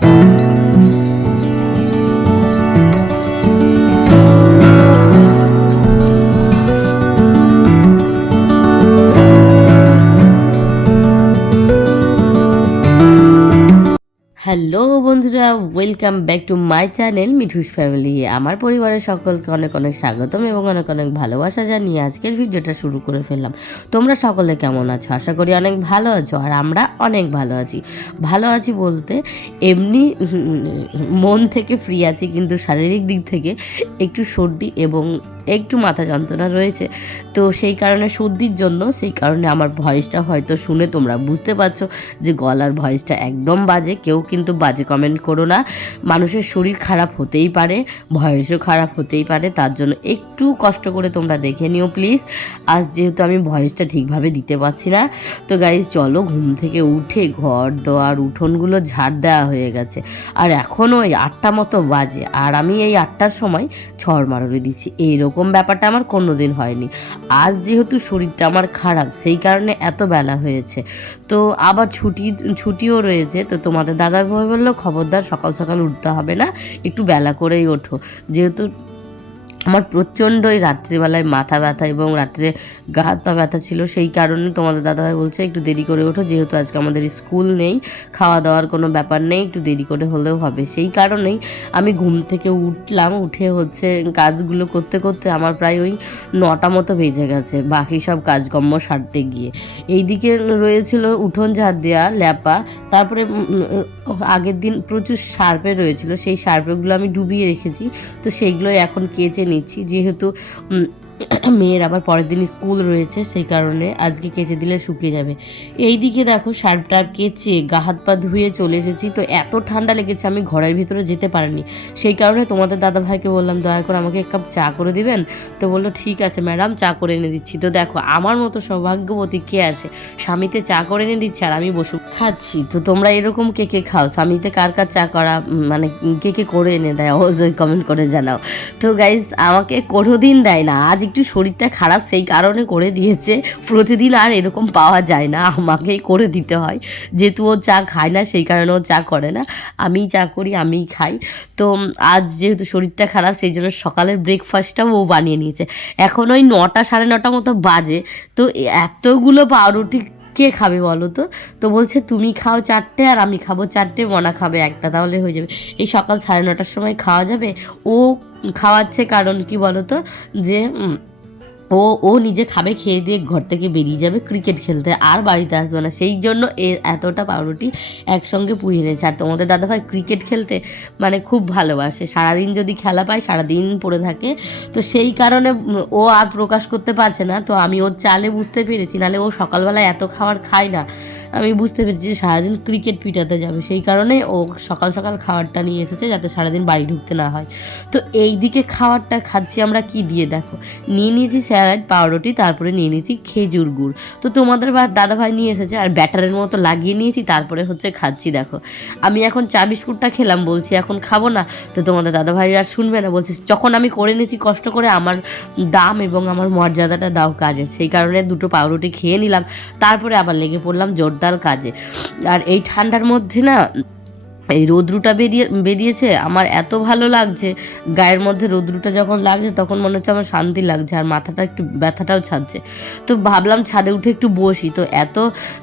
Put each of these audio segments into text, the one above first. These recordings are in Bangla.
thank you হ্যালো বন্ধুরা welcome back to my channel Mithu's family আমার পরিবারের সকলকে অনেক অনেক স্বাগতম এবং অনেক অনেক ভালোবাসা জানিয়ে আজকের ভিডিওটা শুরু করে ফেললাম। তোমরা সকলে কেমন আছো? আশা করি অনেক ভালো আছো আর আমরা অনেক ভালো আছি। ভালো আছি বলতে এমনি মন থেকে ফ্রি আছি, কিন্তু শারীরিক দিক থেকে একটু সর্দি এবং একটু মাথা যন্ত্রণা রয়েছে। তো সেই কারণে সর্দির জন্য, সেই কারণে আমার ভয়েসটা হয়তো শুনে তোমরা বুঝতে পারছ যে গলার ভয়েসটা একদম বাজে, কেউ কিন্তু বাজে কমেন্ট করো না। মানুষের শরীর খারাপ হতেই পারে, ভয়েসও খারাপ হতেই পারে, তার জন্য একটু কষ্ট করে তোমরা দেখে নিও প্লিজ আজ যেহেতু আমি ভয়েসটা ঠিকভাবে দিতে পারছি না, তো গাইজ চলো ঘুম থেকে উঠে ঘর দোয়ার উঠোনগুলো ঝাড় দেওয়া হয়ে গেছে। আর এখনও ওই আটটা মতো বাজে, আর আমি এই আটটার সময় ছড় মারুরি দিচ্ছি, এইরকম ব্যাপারটা আমার কোনো দিন হয়নি। আজ যেহেতু শরীরটা আমার খারাপ, সেই কারণে এত বেলা হয়েছে। তো আবার ছুটি, ছুটিও রয়েছে, তো তোমাদের দাদার ভাই বলল, খবরদার, সকাল সকাল উঠতে হবে না, একটু বেলা করেই ওঠো। যেহেতু আমার প্রচণ্ড প্রচণ্ডই রাত্রিবেলায় মাথা ব্যথা এবং রাত্রে গা হাত পা ব্যথা ছিল, সেই কারণে তোমাদের দাদাভাই বলছে একটু দেরি করে ওঠো, যেহেতু আজকে আমাদের স্কুল নেই খাওয়া দাওয়ার কোনো ব্যাপার নেই, একটু দেরি করে হলেও হবে। সেই কারণেই আমি ঘুম থেকে উঠলাম, উঠে হচ্ছে কাজগুলো করতে করতে আমার প্রায় ওই নটা মতো বেজে গেছে, বাকি সব কাজকর্ম সারতে গিয়ে। এইদিকে রয়েছিল উঠোন ঝাড় দেওয়া ল্যাপা, তারপরে আগের দিন প্রচুর সার্পে রয়েছিল, সেই সার্পেগুলো আমি ডুবিয়ে রেখেছি, তো সেইগুলোই এখন কেচে নিচ্ছি যেহেতু মেয়ের আবার পরের দিন স্কুল রয়েছে, সেই কারণে আজকে কেচে দিলে শুকিয়ে যাবে। এই দিকে দেখো শার্প টার্প কেচে গা হাত পা ধুয়ে চলে এসেছি, তো এত ঠান্ডা লেগেছে আমি ঘরের ভিতরে যেতে পারিনি। সেই কারণে তোমাদের দাদা ভাইকে বললাম, দয়া করে আমাকে এক কাপ চা করে দিবেন? তো বলল, ঠিক আছে ম্যাডাম, চা করে এনে দিচ্ছি। তো দেখো আমার মতো সৌভাগ্যবতী কে আসে স্বামীতে চা করে এনে দিচ্ছে আর আমি বসে খাচ্ছি। তো তোমরা এরকম কে কে খাও? স্বামীতে কার কার চা করা মানে কে কে করে এনে দেয়? অবশ্যই কমেন্ট করে জানাও। তো গাইজ আমাকে কোনো দিন দেয় না। আজ একটু শরীরটা খারাপ সেই কারণে করে দিয়েছে। প্রতিদিন আর এরকম পাওয়া যায় না, আমাকেই করে দিতে হয়। যেহেতু ও চা খায় না, সেই কারণে ও চা করে না। আমি চা করি, আমিই খাই। তো আজ যেহেতু শরীরটা খারাপ, সেই জন্য সকালের ব্রেকফাস্টটাও ও বানিয়ে নিয়েছে। এখন ওই নটা সাড়ে নটা মতো বাজে। তো এতগুলো পাউরুটি কে খাবে বলো তো? তো বলছে, তুমি খাও চারটে আর আমি খাব চারটে, মনা খাবে একটা, তাহলে হয়ে যাবে। এই সকাল সাড়ে নটার সময় খাওয়া যাবে? ও খাওয়াচ্ছে কারণ কি বলো তো? যে ও ও নিজে খাবে, খেয়ে দিয়ে ঘর থেকে বেরিয়ে যাবে ক্রিকেট খেলতে। আর বাড়িতে আসবে না। সেই জন্য এ এতটা পাউরুটি একসঙ্গে পুড়িয়ে নিয়েছে। আর তোমাদের দাদাভাই ক্রিকেট খেলতে মানে খুব ভালোবাসে। সারাদিন যদি খেলা পায়, সারাদিন পড়ে থাকে। তো সেই কারণে ও আর প্রকাশ করতে পারছে না। তো আমি ওর চালে বুঝতে পেরেছি। নাহলে ও সকালবেলা এত খাওয়ার খায় না। আমি বুঝতে পেরেছি যে সারাদিন ক্রিকেট পিটাতে যাবে। সেই কারণে ও সকাল সকাল খাবারটা নিয়ে এসেছে যাতে সারাদিন বাড়ি ঢুকতে না হয়। তো এই দিকে খাবারটা খাচ্ছি আমরা কি দিয়ে দেখো? নিয়ে নিয়েছি স্যালাড, পাউরুটি, তারপরে নিয়ে নিয়েছি খেজুর গুড়। তো তোমাদের বা দাদা ভাই নিয়ে এসেছে আর ব্যাটারের মতো লাগিয়ে নিয়েছি, তারপরে হচ্ছে খাচ্ছি দেখো। আমি এখন চা বিস্কুটটা খেলাম, বলছি এখন খাব না। তো তোমাদের দাদা ভাই আর শুনবে না, বলছে যখন আমি করে নিয়েছি কষ্ট করে আমার দাম এবং আমার মর্যাদাটা দাও কাজে সেই কারণে দুটো পাউরুটি খেয়ে নিলাম। তারপরে আবার লেগে পড়লাম জোরদার কাজে। আর এই ঠান্ডার মধ্যে না এই রৌদ্রুটা বেরিয়ে, বেরিয়েছে, আমার এত ভালো লাগছে। গায়ের মধ্যে রৌদ্রুটা যখন লাগছে, তখন মনে হচ্ছে আমার শান্তি লাগছে, আর মাথাটা একটু ব্যথাটাও ছাড়ছে। তো ভাবলাম ছাদে উঠে একটু বসি, তো এত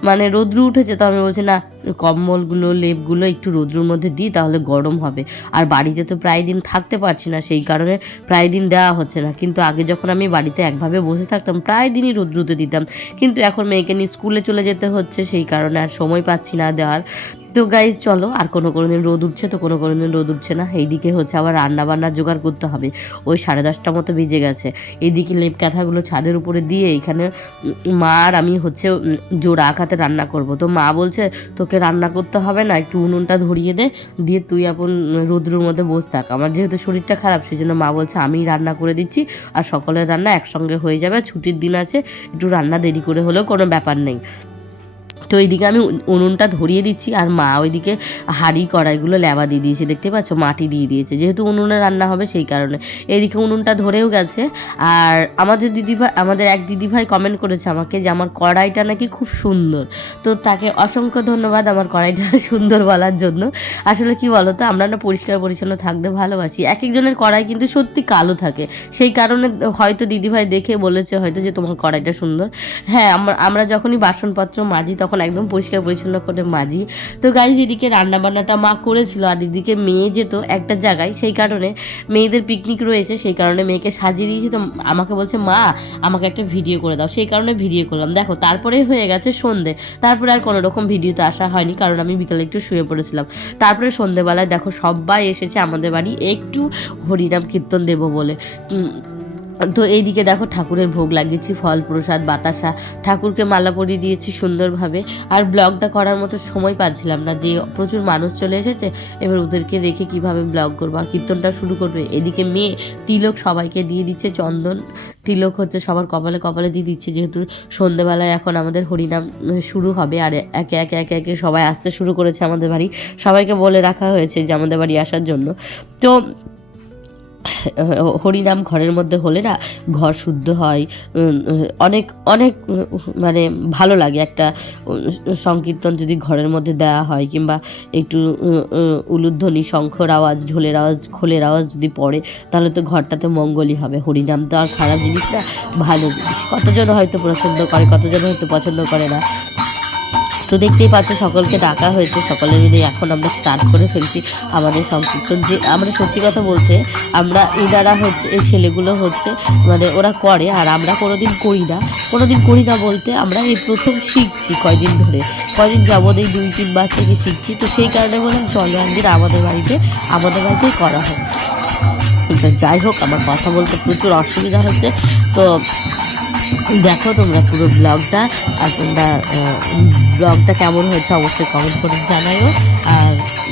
মানে রৌদ্র উঠেছে, তো আমি বলছি, না, কম্বলগুলো, লেপগুলো একটু রৌদ্রুর মধ্যে দিই, তাহলে গরম হবে। আর বাড়িতে তো প্রায় দিন থাকতে পারছি না, সেই কারণে প্রায় দিন দেওয়া হচ্ছে না। কিন্তু আগে যখন আমি বাড়িতে একভাবে বসে থাকতাম, প্রায় দিনই রৌদ্রুতে দিতাম। কিন্তু এখন মেয়েকে নিয়ে স্কুলে চলে যেতে হচ্ছে, সেই কারণে আর সময় পাচ্ছি না দেওয়ার। তো গাই চলো, আর কোনো কোনো দিন রোদ উঠছে তো কোনো কোনো দিন রোদ উঠছে না। এইদিকে হচ্ছে আবার রান্না বান্না জোগাড় করতে হবে। ওই সাড়ে দশটা মতো বেজে গেছে। এইদিকে লেপ কাঁথাগুলো ছাদের উপরে দিয়ে এখানে মা আর আমি হচ্ছে জোড়া আঁকাতে রান্না করব। তো মা বলছে, তোকে রান্না করতে হবে না, একটু উনুনটা ধরিয়ে দে, দিয়ে তুই আপন রোদ্রুর মধ্যে বসে থাক। আমার যেহেতু শরীরটা খারাপ সেই জন্য মা বলছে আমি রান্না করে দিচ্ছি, আর সকলের রান্না একসঙ্গে হয়ে যাবে, ছুটির দিন আছে, একটু রান্না দেরি করে হলেও কোনো ব্যাপার নেই। তো এইদিকে আমি উনুনটা ধরিয়ে দিচ্ছি আর মা ওইদিকে হাঁড়ি, কড়াইগুলো লেবা দিয়ে দিয়েছে, দেখতে পাচ্ছ? মাটি দিয়ে দিয়েছে। যেহেতু উনুনে রান্না হবে সেই কারণে। এদিকে উনুনটা ধরেও গেছে। আর আমাদের দিদিভাই, আমাদের এক দিদিভাই কমেন্ট করেছে আমাকে যে আমার কড়াইটা নাকি খুব সুন্দর। তো তাকে অসংখ্য ধন্যবাদ আমার কড়াইটা সুন্দর বলার জন্য। আসলে কি বলতো, আমরা না পরিষ্কার পরিচ্ছন্ন থাকতে ভালোবাসি। এক একজনের কড়াই কিন্তু সত্যি কালো থাকে। সেই কারণে হয়তো দিদিভাই দেখে বলেছে হয়তো যে তোমার কড়াইটা সুন্দর। হ্যাঁ আমরা যখনই বাসনপত্র মাজি তখন একদম পরিষ্কার পরিচ্ছন্ন করে মাজি। তো গাইজ এদিকে রান্নাবান্নাটা মা করেছিল আর এদিকে মেয়ে যেত একটা জায়গায়, সেই কারণে মেয়েদের পিকনিক রয়েছে, সেই কারণে মেয়েকে সাজিয়ে দিয়েছি। তো আমাকে বলছে, মা, আমাকে একটা ভিডিও করে দাও। সেই কারণে ভিডিও করলাম। দেখো তারপরে হয়ে গেছে সন্ধে। তারপরে আর কোনো রকম ভিডিওতে আসা হয়নি, কারণ আমি বিকালে একটু শুয়ে পড়েছিলাম। তারপরে সন্ধেবেলায় দেখো সবাই এসেছে আমাদের বাড়ি, একটু হরিনাম কীর্তন দেবো বলে। তো এইদিকে দেখো ঠাকুরের ভোগ লাগিয়েছি, ফল, প্রসাদ, বাতাসা। ঠাকুরকে মালা পরিয়ে দিয়েছি সুন্দরভাবে। আর ব্লগটা করার মতো সময় পাচ্ছিলাম না, যে প্রচুর মানুষ চলে এসেছে, এবার ওদেরকে রেখে কীভাবে ব্লগ করব? আর কীর্তনটা শুরু করবে? এদিকে মেয়ে তিলক সবাইকে দিয়ে দিচ্ছে, চন্দন। তিলক হচ্ছে সবার কপালে কপালে দিয়ে দিচ্ছে, যেহেতু সন্ধেবেলায় এখন আমাদের হরিনাম শুরু হবে, আর একে একে একে একে সবাই আসতে শুরু করেছে আমাদের বাড়ি। সবাইকে বলে রাখা হয়েছে যে আমাদের বাড়ি আসার জন্য। তো হরিনাম ঘরের মধ্যে হলে না ঘর শুদ্ধ হয় অনেক অনেক মানে ভালো লাগে একটা সংকীর্তন যদি ঘরের মধ্যে দেওয়া হয় কিংবা একটু উলুধ্বনি, শঙ্খর আওয়াজ, ঢোলের আওয়াজ, খোলের আওয়াজ যদি পড়ে, তাহলে তো ঘরটাতে মঙ্গলই হবে। হরিনাম তো আর খারাপ জিনিস না, ভালো জিনিস। কতজন হয়তো পছন্দ করে, কতজন হয়তো পছন্দ করে না। তো দেখতেই পাচ্ছ, সকলকে ডাকা হয়েছে। সকলে মিলে এখন আমরা স্টার্ট করে ফেলছি আমাদের সংকীর্তন। যে আমরা সত্যি কথা বলতে, আমরা এনারা হচ্ছে, এই ছেলেগুলো হচ্ছে মানে ওরা করে, আর আমরা কোনোদিন করি না। কোনোদিন করি না বলতে আমরা এই প্রথম শিখছি কয়দিন ধরে। কয়দিন যাবত এই দুই, তিন মাস থেকে শিখছি। তো সেই কারণে বললাম, চলো একদিন আমাদের বাড়িতে, আমাদের বাড়িতেই করা হয় যাই হোক, আমার কথা বলতে প্রচুর অসুবিধা হচ্ছে। তো দেখো তোমরা পুরো ব্লগটা, আর তোমরা ব্লগটা কেমন হয়েছে অবশ্যই কমেন্ট করে জানাইও। আর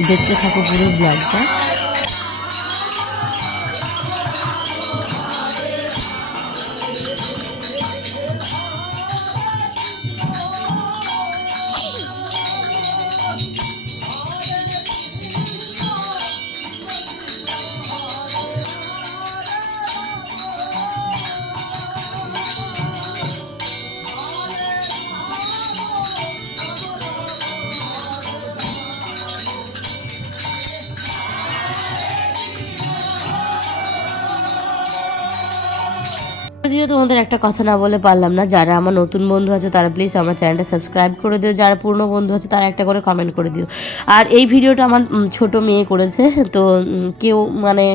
দেখতে থাকো পুরো ব্লগটা যদিও তোমাদের একটা কথা না বলে পারলাম না, যারা আমার নতুন বন্ধু আছে তারা প্লিজ আমার চ্যানেলটা সাবস্ক্রাইব করে দিও, যারা পুরনো বন্ধু আছে তারা একটা করে কমেন্ট করে দিও। আর এই ভিডিওটা আমার ছোট মেয়ে করেছে, তো কেউ মানে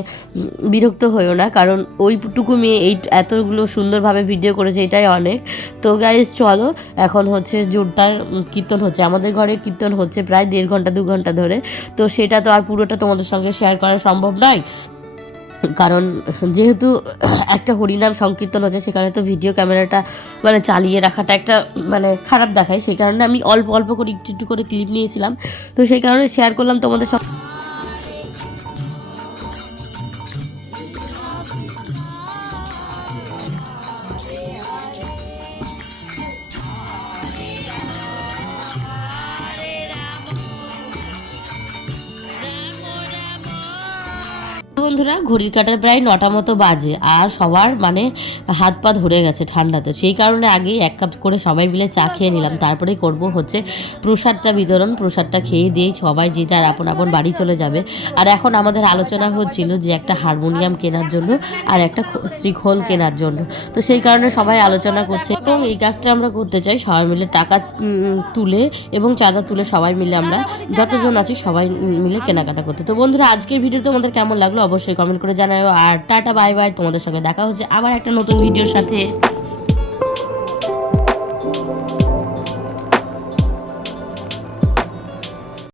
বিরক্ত হয়েও না, কারণ ওইটুকু মেয়ে এই এতগুলো সুন্দরভাবে ভিডিও করেছে, এটাই অনেক। তো গাইজ চলো, এখন হচ্ছে জোরদার কীর্তন হচ্ছে। আমাদের ঘরে কীর্তন হচ্ছে প্রায় দেড় ঘণ্টা, দু ঘণ্টা ধরে। তো সেটা তো আর পুরোটা তোমাদের সঙ্গে শেয়ার করা সম্ভব নয়। কারণ যেহেতু একটা হরিনাম সংকীর্তন হচ্ছে সেখানে তো ভিডিও ক্যামেরাটা মানে চালিয়ে রাখাটা একটা মানে খারাপ দেখায়। সেই কারণে আমি অল্প অল্প করে একটু একটু করে ক্লিপ নিয়েছিলাম। তো সেই কারণে শেয়ার করলাম তোমাদের সব বন্ধুরা ঘড়ির কাটার প্রায় নটা মতো বাজে আর সবার মানে হাত পা ধরে গেছে ঠান্ডাতে। সেই কারণে আগে এক কাপ করে সবাই মিলে চা খেয়ে নিলাম। তারপরে করব হচ্ছে প্রসাদটা বিতরণ। প্রসাদটা খেয়ে দিয়েই সবাই যে যার আপন আপন বাড়ি চলে যাবে। আর এখন আমাদের আলোচনা হচ্ছিল যে একটা হারমোনিয়াম কেনার জন্য আর একটা শ্রীখোল কেনার জন্য। তো সেই কারণে সবাই আলোচনা করছে। এবং এই কাজটা আমরা করতে চাই সবাই মিলে টাকা তুলে এবং চাঁদা তুলে সবাই মিলে আমরা যতজন আছি সবাই মিলে কেনাকাটা করতে। তো বন্ধুরা আজকের ভিডিও তোমাদের কেমন লাগল অবশ্যই কমেন্ট করে জানাও আর টাটা বাই বাই তোমাদের সঙ্গে দেখা হচ্ছে আবার একটা নতুন ভিডিওর সাথে।